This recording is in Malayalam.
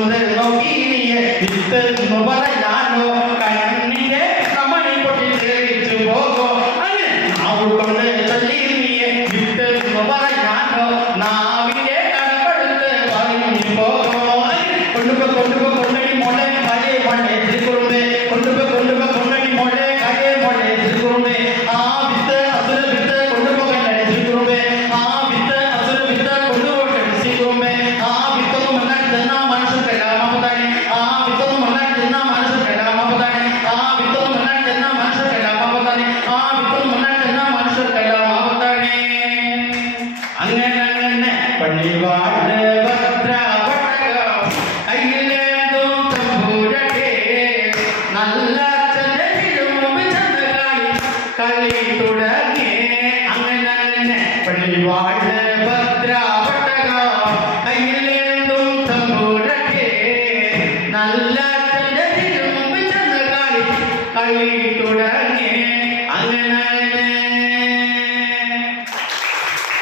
ഒന്ന് നോക്കിയെ വിത്തെന്നു പറയാനോ കണ്ണിന്റെ കമണി പൊട്ടി തെളിച്ചു പോകോ അങ്ങനെ നാവ് കൊണ്ട് ചൊല്ലിയെ വിത്തെന്നു പറയാനോ നാവിന്റെ കടപ്പെടുത്ത് പറഞ്ഞു പോകോ കൊണ്ടുപോ കൊണ്ടടി മോളെ കാലേ മോളെ തിരുക്കുറുമ്പേ കൊണ്ടുപോ കൊണ്ടടി മോളെ കാലേ മോളെ തിരുക്കുറുമ്പേ ആ വിത്ത് അസുര വിത്ത് കൊണ്ടുപോകണ്ട തിരുക്കുറുമ്പേ ആ വിത്ത് അസുര വിത്ത് കൊണ്ടുപോകണ്ട തിരുക്കുറുമ്പേ ആ വിത്തൊന്നും മണ്ണാൻ തന്ന മനസ്സ് കലാമപതാനെ ആ വിത്തൊന്നും മണ്ണാൻ തന്ന മനസ്സ് കലാമപതാനെ ആ വിത്തൊന്നും മണ്ണാൻ തന്ന മനസ്സ് കലാമപതാനെ ആ വിത്തൊന്നും മണ്ണാൻ തന്ന മനസ്സ് കലാമപതാനെ അങ്ങനെ പള്ളിവാട് കളി തുടങ്ങി അങ്ങനെ പള്ളിവാട് ഭദ്രാവട്ടക കയ്യിലേന്തും തമ്പൂരക്കെ നല്ല ചെന്ന് കളി തുടങ്ങി